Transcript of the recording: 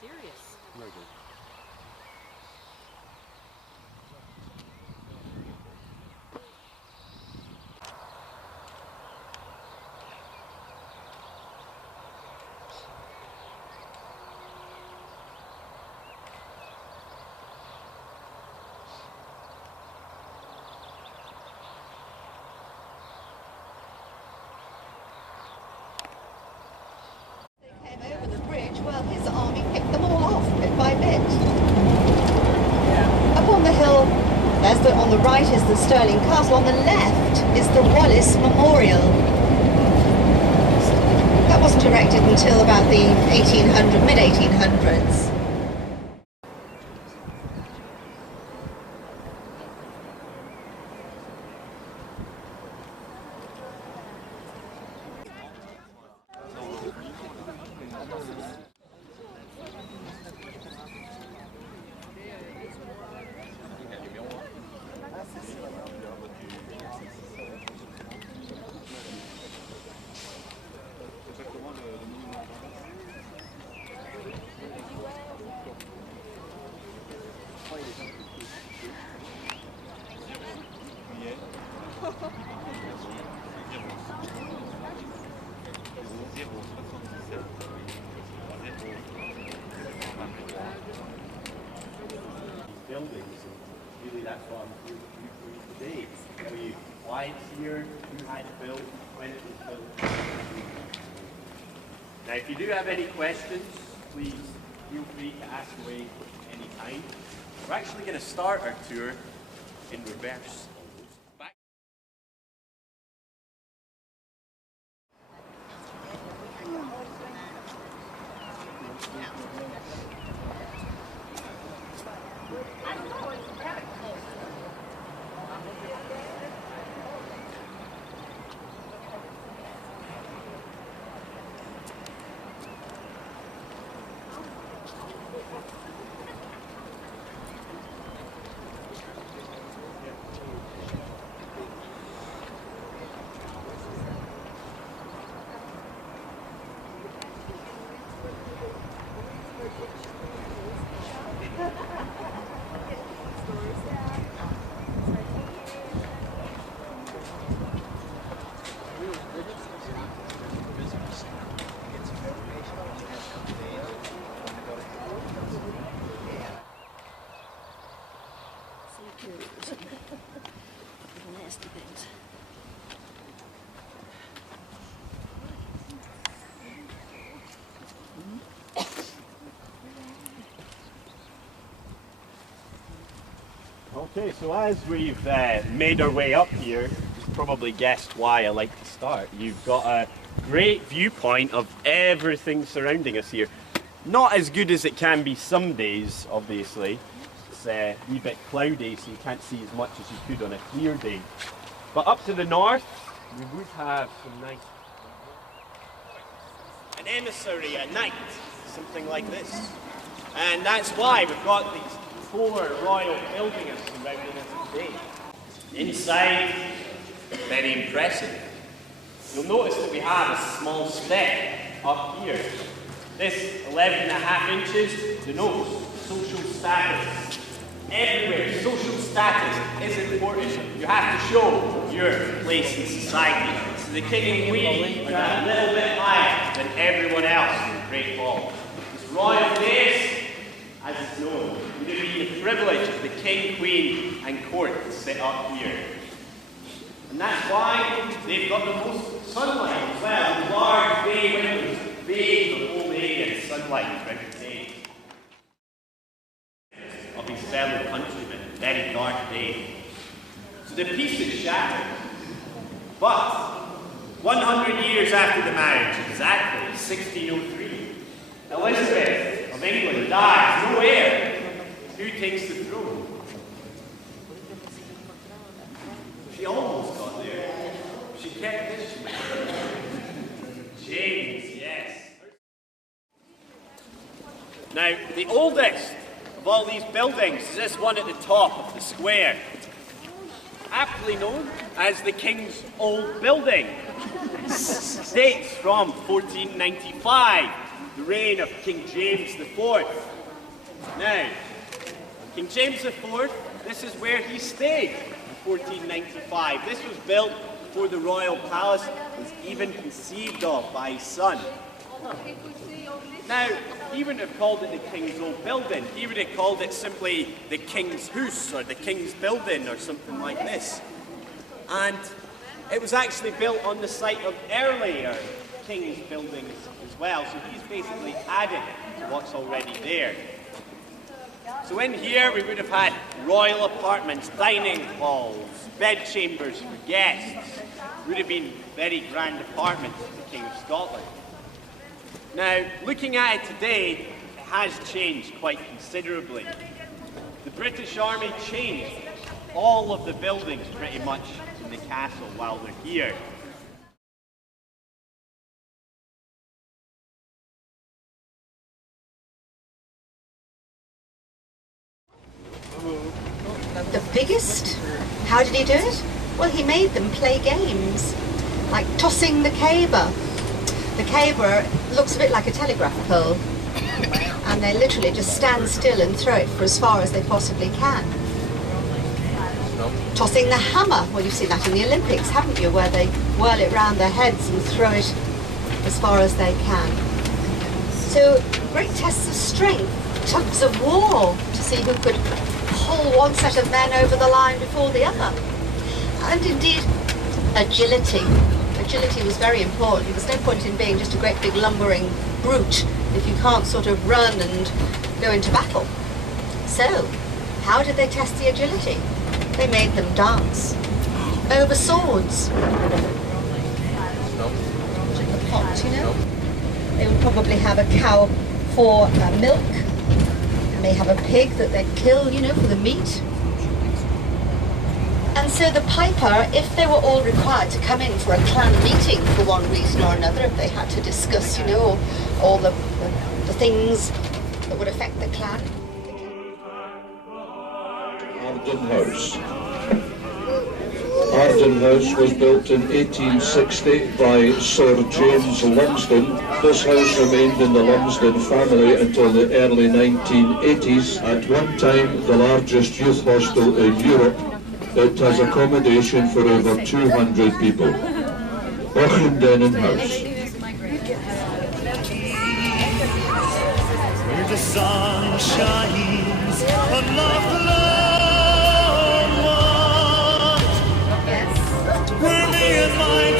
Serious? Very good. Over the bridge, well, his army picked them all off bit by bit. Up on the hill, on the right is the Stirling Castle, on the left is the Wallace Memorial. That wasn't erected until about the mid-1800s. Buildings, and really that's what I'm here for you today. Tell you why it's here, who had it built, when it was built. Now if you do have any questions, please feel free to ask away any time. We're actually going to start our tour in reverse. Okay, so as we've made our way up here, you've probably guessed why I like to start. You've got a great viewpoint of everything surrounding us here. Not as good as it can be some days, obviously. It's a wee bit cloudy, so you can't see as much as you could on a clear day. But up to the north, we would have some nice... an emissary at night, something like this. And that's why we've got these 4 royal buildings surrounding us today. Inside, very impressive. You'll notice that we have a small step up here. This 11.5 inches denotes social status. Everywhere, social status is important. You have to show your place in society. So the king and queen are a little bit higher than everyone else in the Great Hall. This royal place, as it's known, would have been the privilege of the king, queen, and court to sit up here. And that's why they've got the most sunlight as well. Large bay windows bathe the whole day in sunlight throughout the day. Of his fellow countrymen, a very dark day. So the peace is shattered. But 100 years after the marriage, exactly 1603, Elizabeth of England dies, no heir. Who takes the throne? She almost got there. She kept this. James, yes. Now, the oldest of all these buildings is this one at the top of the square. aptly known as the King's Old Building. Dates from 1495, the reign of King James IV. Now, King James IV, this is where he stayed in 1495. This was built before the royal palace was even conceived of by his son. Now, he wouldn't have called it the King's Old Building. He would have called it simply the King's House or the King's Building or something like this. And it was actually built on the site of earlier King's buildings as well. So he's basically added to what's already there. So in here we would have had royal apartments, dining halls, bedchambers for guests. It would have been very grand apartments for the King of Scotland. Now, looking at it today, it has changed quite considerably. The British Army changed all of the buildings pretty much in the castle while they're here. The biggest? How did he do it? Well, he made them play games, like tossing the caber. The caber looks a bit like a telegraph pole, and they literally just stand still and throw it for as far as they possibly can. Tossing the hammer, well, you've seen that in the Olympics, haven't you, where they whirl it round their heads and throw it as far as they can. So, great tests of strength, tugs of war to see who could pull one set of men over the line before the other. And indeed, agility. Agility was very important. There's no point in being just a great big lumbering brute if you can't sort of run and go into battle. So, how did they test the agility? They made them dance over swords. The pot, you know? They would probably have a cow for milk. And they have a pig that they'd kill, you know, for the meat. And so the piper, if they were all required to come in for a clan meeting for one reason or another, if they had to discuss, you know, all the things that would affect the clan. Arden House. Arden House was built in 1860 by Sir James Lumsden. This house remained in the Lumsden family until the early 1980s. At one time, the largest youth hostel in Europe, it has accommodation for over 200 people. Ochendennen House. Where the sun shines on Loch Lomond, where me and my